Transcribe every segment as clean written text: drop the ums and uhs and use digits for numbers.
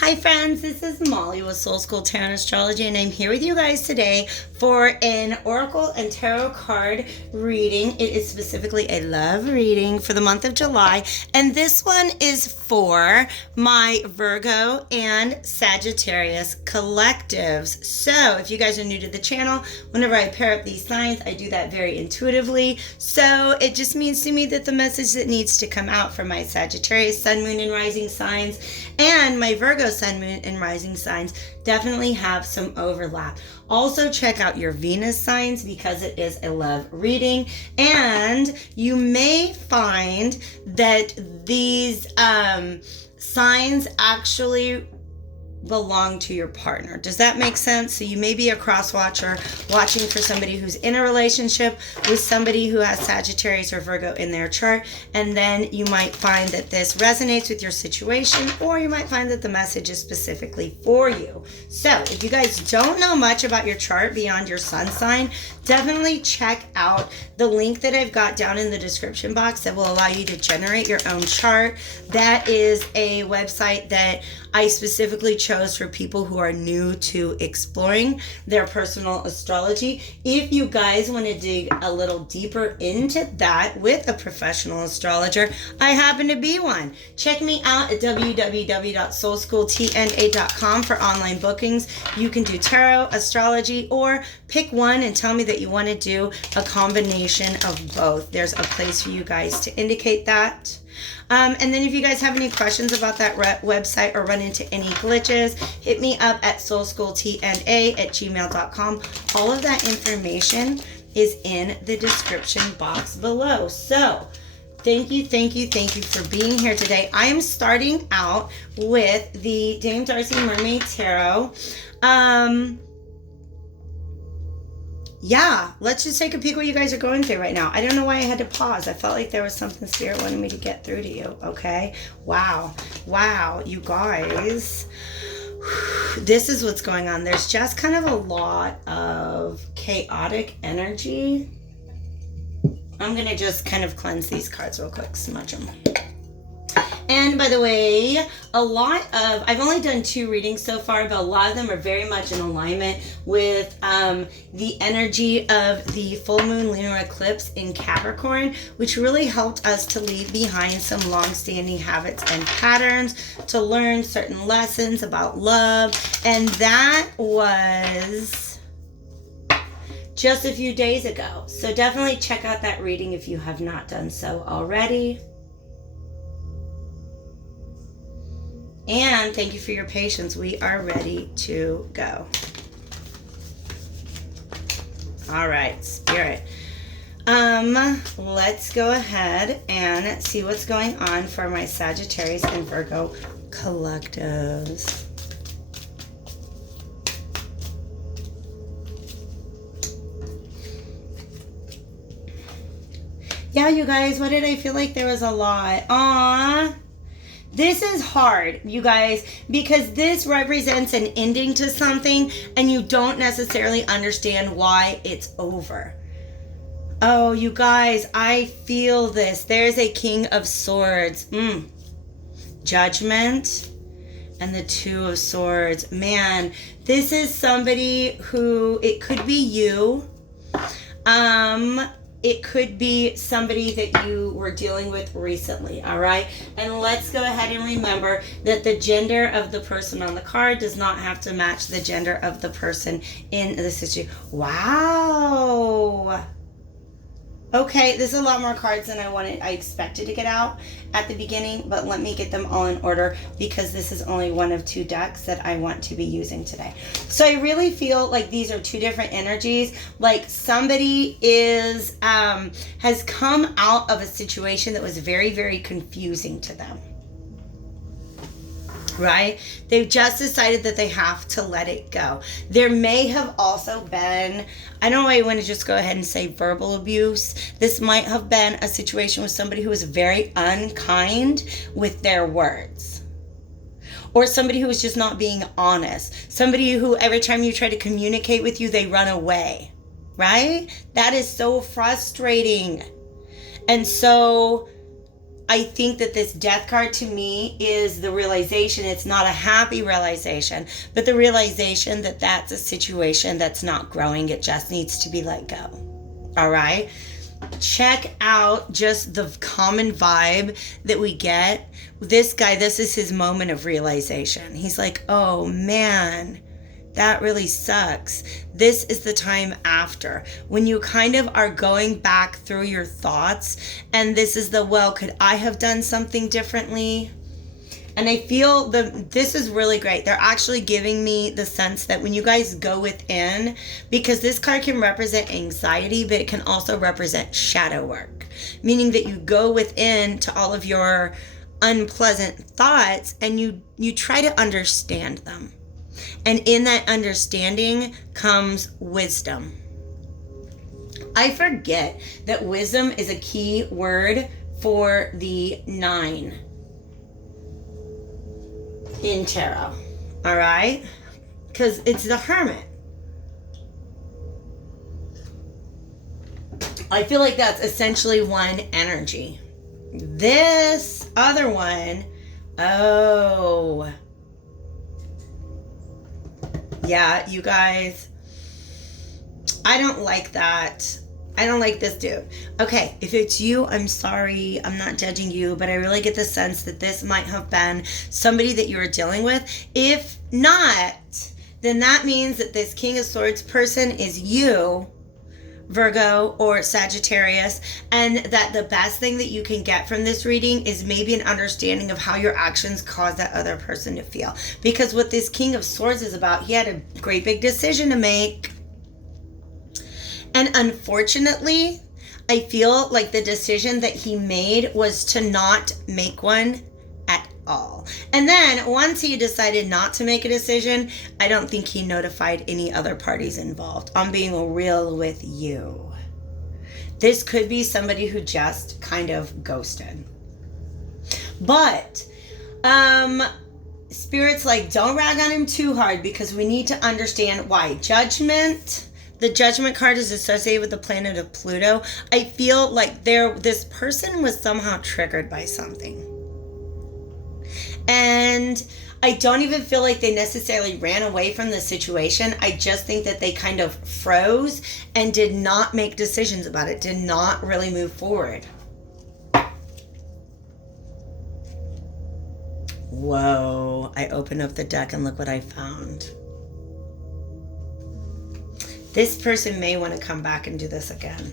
Hi friends, this is Molly with Soul School Tarot and Astrology, and I'm here with you guys today for an Oracle and Tarot card reading. It is specifically a love reading for the month of July, and this one is for my Virgo and Sagittarius collectives. So if you guys are new to the channel, whenever I pair up these signs, I do that very intuitively. So it just means to me that the message that needs to come out for my Sagittarius, Sun, Moon, and Rising signs, and my Virgo Sun, Moon, and Rising signs definitely have some overlap. Also check out your Venus signs because it is a love reading, and you may find that these signs actually belong to your partner. Does that make sense? So you may be a cross watcher watching for somebody who's in a relationship with somebody who has Sagittarius or Virgo in their chart, and then you might find that this resonates with your situation, or you might find that the message is specifically for you. So if you guys don't know much about your chart beyond your sun sign, definitely check out the link that I've got down in the description box that will allow you to generate your own chart. That is a website that I specifically chose for people who are new to exploring their personal astrology. If you guys want to dig a little deeper into that with a professional astrologer, I happen to be one. Check me out at www.soulschooltna.com for online bookings. You can do tarot, astrology, or pick one and tell me that you want to do a combination of both. There's a place for you guys to indicate that. And then if you guys have any questions about that website or run into any glitches, hit me up at soulschooltna@gmail.com. All of that information is in the description box below. So thank you for being here today. I am starting out with the Dame Darcy Mermaid Tarot. Yeah, let's just take a peek what you guys are going through right now. I don't know why I had to pause. I felt like there was something Spirit wanted me to get through to you, okay? Wow, you guys. This is what's going on. There's just kind of a lot of chaotic energy. I'm going to just kind of cleanse these cards real quick, smudge them. And by the way, I've only done 2 readings so far, but a lot of them are very much in alignment with the energy of the full moon lunar eclipse in Capricorn, which really helped us to leave behind some long-standing habits and patterns, to learn certain lessons about love. And that was just a few days ago. So definitely check out that reading if you have not done so already. And thank you for your patience. We are ready to go. All right, Spirit. Let's go ahead and see what's going on for my Sagittarius and Virgo collectives. Yeah, you guys, what did I feel like there was a lot? Aww. This is hard, you guys, because this represents an ending to something and you don't necessarily understand why it's over. Oh, you guys, I feel this. There's a King of Swords. Judgment and the 2 of Swords. Man, this is somebody who, it could be you. It could be somebody that you were dealing with recently, all right? And let's go ahead and remember that the gender of the person on the card does not have to match the gender of the person in the situation. Wow. Okay, this is a lot more cards than I expected to get out at the beginning, but let me get them all in order because this is only one of 2 decks that I want to be using today. So I really feel like these are 2 different energies. Like somebody has come out of a situation that was very, very confusing to them. Right? They've just decided that they have to let it go. There may have also been, I don't know why I want to just go ahead and say verbal abuse. This might have been a situation with somebody who was very unkind with their words. Or somebody who was just not being honest. Somebody who every time you try to communicate with you, they run away. Right? That is so frustrating. And so I think that this death card to me is the realization. It's not a happy realization, but the realization that that's a situation that's not growing. It just needs to be let go. All right. Check out just the common vibe that we get. This guy, this is his moment of realization. He's like, oh man, that really sucks. This is the time after when you kind of are going back through your thoughts, and this is the, well, could I have done something differently? And I feel this is really great. They're actually giving me the sense that when you guys go within, because this card can represent anxiety, but it can also represent shadow work, meaning that you go within to all of your unpleasant thoughts and you try to understand them. And in that understanding comes wisdom. I forget that wisdom is a key word for the 9 in tarot. All right? Because it's the Hermit. I feel like that's essentially one energy. This other one, oh, yeah, you guys, I don't like that. I don't like this dude. Okay, if it's you, I'm sorry. I'm not judging you, but I really get the sense that this might have been somebody that you were dealing with. If not, then that means that this King of Swords person is you, Virgo or Sagittarius, and that the best thing that you can get from this reading is maybe an understanding of how your actions cause that other person to feel. Because what this King of Swords is about, he had a great big decision to make. And unfortunately, I feel like the decision that he made was to not make one at all. And then once he decided not to make a decision, I don't think he notified any other parties involved. I'm being real with you. This could be somebody who just kind of ghosted. But Spirit's like, don't rag on him too hard, because we need to understand why. Judgment. The Judgment card is associated with the planet of Pluto. I feel like this person was somehow triggered by something. And I don't even feel like they necessarily ran away from the situation. I just think that they kind of froze and did not make decisions about it, did not really move forward. Whoa, I opened up the deck and look what I found. This person may want to come back and do this again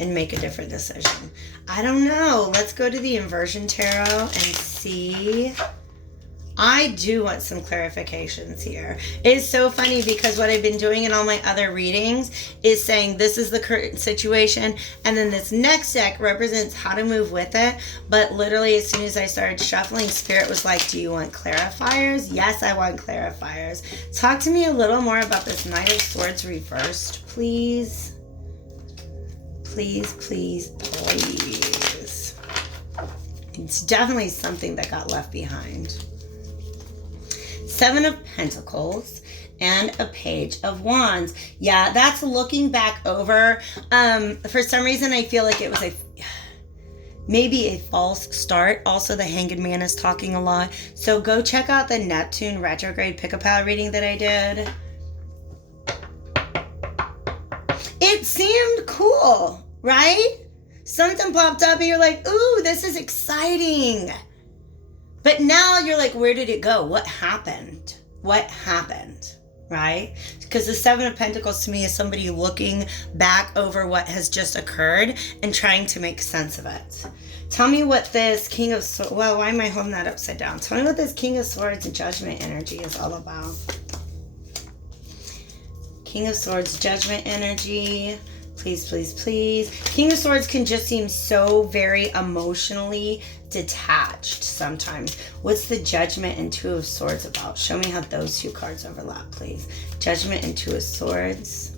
and make a different decision. I don't know. Let's go to the inversion tarot and see. I do want some clarifications here. It's so funny because what I've been doing in all my other readings is saying this is the current situation, and then this next deck represents how to move with it. But literally as soon as I started shuffling, Spirit was like, do you want clarifiers? Yes, I want clarifiers. Talk to me a little more about this Knight of Swords reversed, please. Please, please, please. It's definitely something that got left behind. 7 of Pentacles and a Page of Wands. Yeah, that's looking back over. For some reason, I feel like it was maybe a false start. Also, the Hanged Man is talking a lot. So go check out the Neptune retrograde pick-a-pal reading that I did. It seemed cool, right? Something popped up and you're like, ooh, this is exciting. But now you're like, where did it go? What happened? What happened? Right? Because the 7 of Pentacles to me is somebody looking back over what has just occurred and trying to make sense of it. Tell me what this King of Swords, well, why am I holding that upside down? Tell me what this King of Swords and Judgment energy is all about. King of Swords, Judgment energy. Please, please, please. King of Swords can just seem so very emotionally detached sometimes. What's the Judgment and Two of Swords about? Show me how those two cards overlap, please. Judgment and Two of Swords.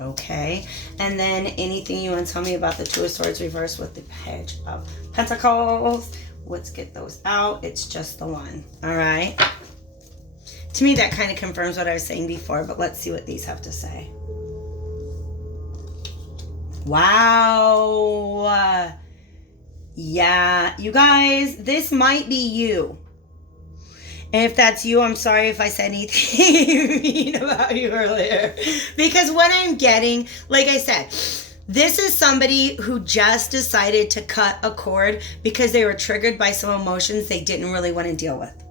Okay. And then anything you want to tell me about the Two of Swords reversed with the Page of Pentacles. Let's get those out. It's just the one. All right. To me, that kind of confirms what I was saying before, but let's see what these have to say. Wow. Yeah, you guys, this might be you. And if that's you, I'm sorry if I said anything mean about you earlier. Because what I'm getting, like I said, this is somebody who just decided to cut a cord because they were triggered by some emotions they didn't really want to deal with.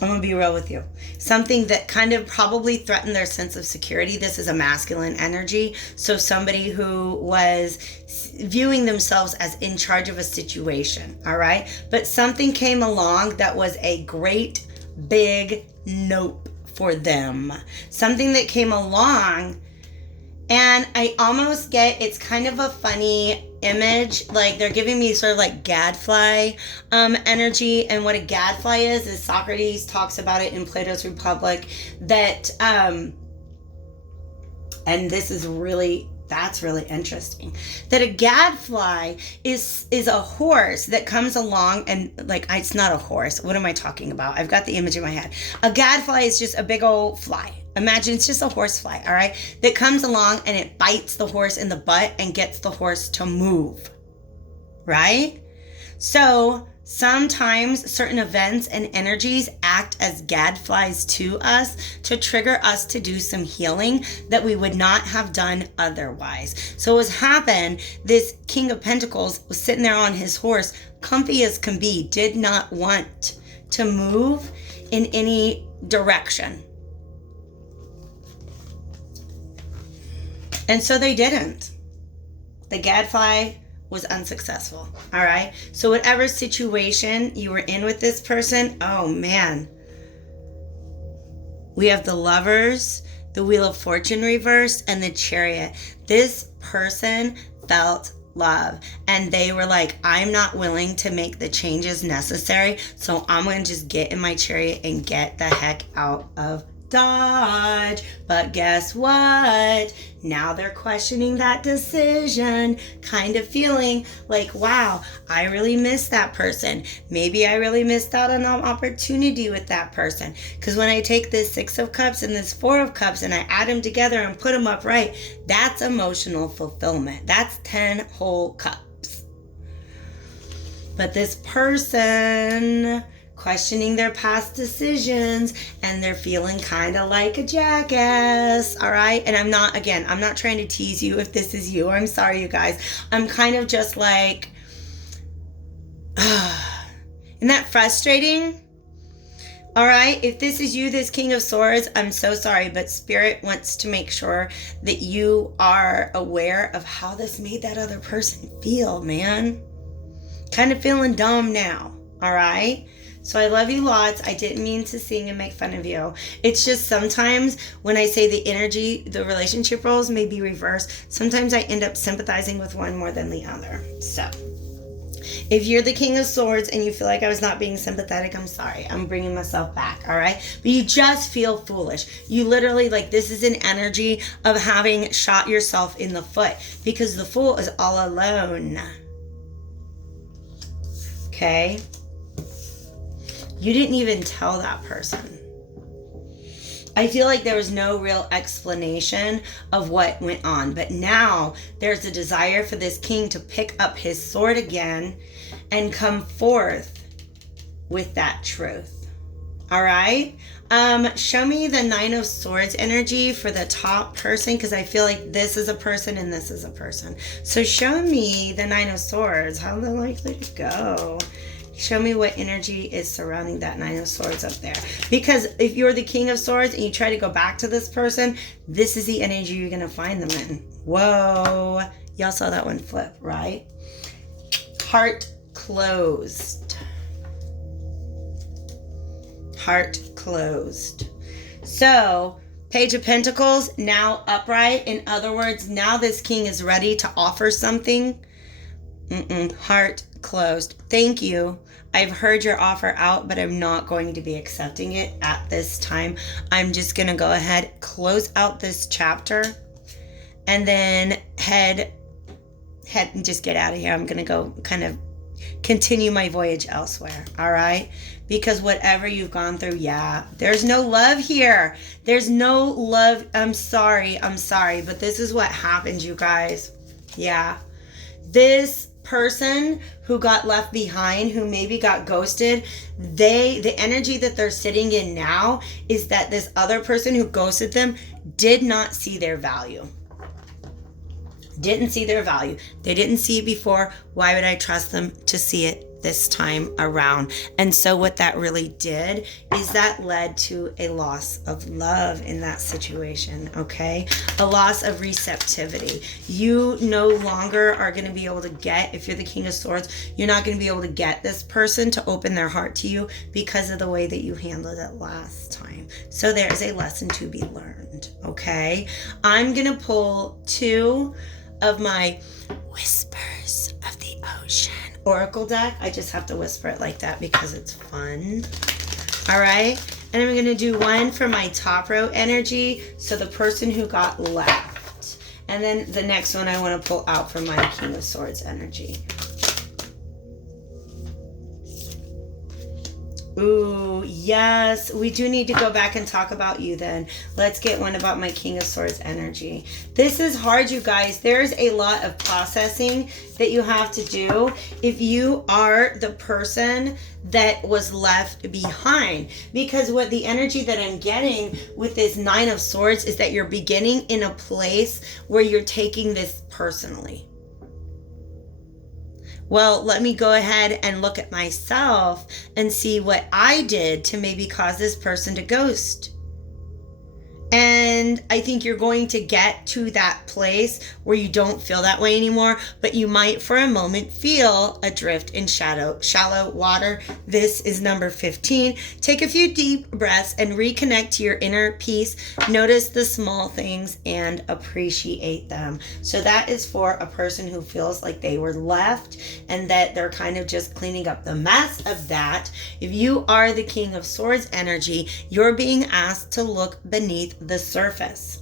I'm going to be real with you. Something that kind of probably threatened their sense of security. This is a masculine energy. So somebody who was viewing themselves as in charge of a situation. All right. But something came along that was a great big nope for them. Something that came along. And I almost get, it's kind of a funny image, like they're giving me sort of like gadfly energy. And what a gadfly is Socrates talks about it in Plato's Republic, that, and this is really, that's really interesting, that a gadfly is a horse that comes along and like, it's not a horse. What am I talking about? I've got the image in my head. A gadfly is just a big old fly. Imagine it's just a horsefly, all right, that comes along and it bites the horse in the butt and gets the horse to move, right? So sometimes certain events and energies act as gadflies to us to trigger us to do some healing that we would not have done otherwise. So what's happened, this King of Pentacles was sitting there on his horse, comfy as can be, did not want to move in any direction. And so they didn't. The gadfly was unsuccessful. All right. So whatever situation you were in with this person, oh man. We have the Lovers, the Wheel of Fortune reversed, and the Chariot. This person felt love. And they were like, I'm not willing to make the changes necessary. So I'm going to just get in my chariot and get the heck out of Dodge. But guess what? Now they're questioning that decision, kind of feeling like, wow, I really missed that person. Maybe I really missed out on an opportunity with that person. Because when I take this 6 of Cups and this 4 of Cups and I add them together and put them upright, that's emotional fulfillment. That's 10 whole cups. But this person questioning their past decisions, and they're feeling kind of like a jackass, all right? And I'm not trying to tease you if this is you. I'm sorry, you guys. I'm kind of just like, isn't that frustrating? All right, if this is you, this King of Swords, I'm so sorry, but Spirit wants to make sure that you are aware of how this made that other person feel, man. Kind of feeling dumb now, all right? So I love you lots. I didn't mean to sing and make fun of you. It's just sometimes when I say the energy, the relationship roles may be reversed. Sometimes I end up sympathizing with one more than the other. So if you're the King of Swords and you feel like I was not being sympathetic, I'm sorry. I'm bringing myself back, all right? But you just feel foolish. You literally, like, this is an energy of having shot yourself in the foot because the Fool is all alone. Okay? You didn't even tell that person. I feel like there was no real explanation of what went on. But now there's a desire for this king to pick up his sword again and come forth with that truth. All right? Show me the 9 of Swords energy for the top person, because I feel like this is a person and this is a person. So show me the 9 of Swords. How they're likely to go. Show me what energy is surrounding that 9 of Swords up there. Because if you're the King of Swords and you try to go back to this person, this is the energy you're going to find them in. Whoa. Y'all saw that one flip, right? Heart closed. Heart closed. So, Page of Pentacles, now upright. In other words, now this king is ready to offer something. Heart closed. Thank you. I've heard your offer out, but I'm not going to be accepting it at this time. I'm just going to go ahead, close out this chapter, and then head and just get out of here. I'm going to go kind of continue my voyage elsewhere, all right? Because whatever you've gone through, yeah, there's no love here. There's no love. I'm sorry, but this is what happened, you guys. Yeah. This person who got left behind, who maybe got ghosted, the energy that they're sitting in now is that this other person who ghosted them did not see their value. Didn't see their value. They didn't see it before. Why would I trust them to see it this time around? And so what that really did is that led to a loss of love in that situation, okay? A loss of receptivity. You no longer are going to be able to get, if you're the King of Swords, you're not going to be able to get this person to open their heart to you because of the way that you handled it last time. So there's a lesson to be learned, okay? I'm going to pull 2 of my Whispers of the Ocean Oracle deck. I just have to whisper it like that because it's fun. All right. And I'm going to do 1 for my top row energy. So the person who got left. And then the next one I want to pull out for my King of Swords energy. Ooh, yes. We do need to go back and talk about you then. Let's get one about my King of Swords energy. This is hard, you guys. There's a lot of processing that you have to do if you are the person that was left behind. Because what the energy that I'm getting with this 9 of Swords is that you're beginning in a place where you're taking this personally. Well, let me go ahead and look at myself and see what I did to maybe cause this person to ghost. And I think you're going to get to that place where you don't feel that way anymore, but you might for a moment feel adrift in shallow water. This is number 15. Take a few deep breaths and reconnect to your inner peace. Notice the small things and appreciate them. So that is for a person who feels like they were left and that they're kind of just cleaning up the mess of that. If you are the King of Swords energy, you're being asked to look beneath the surface.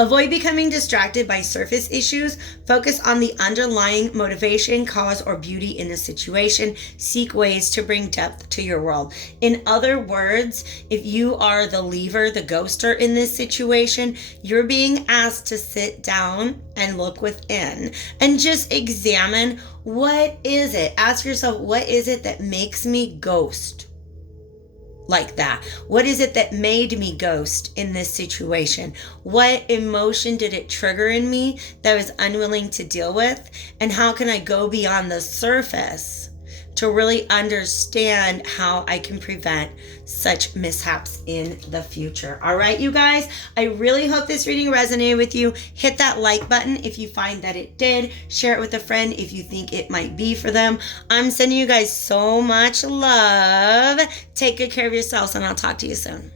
Avoid becoming distracted by surface issues. Focus on the underlying motivation, cause, or beauty in a situation. Seek ways to bring depth to your world. In other words, if you are the leaver, the ghoster in this situation, you're being asked to sit down and look within and just examine, what is it? Ask yourself, what is it that makes me ghost? Like that? What is it that made me ghost in this situation? What emotion did it trigger in me that I was unwilling to deal with? And how can I go beyond the surface to really understand how I can prevent such mishaps in the future? All right, you guys, I really hope this reading resonated with you. Hit that like button if you find that it did. Share it with a friend if you think it might be for them. I'm sending you guys so much love. Take good care of yourselves, and I'll talk to you soon.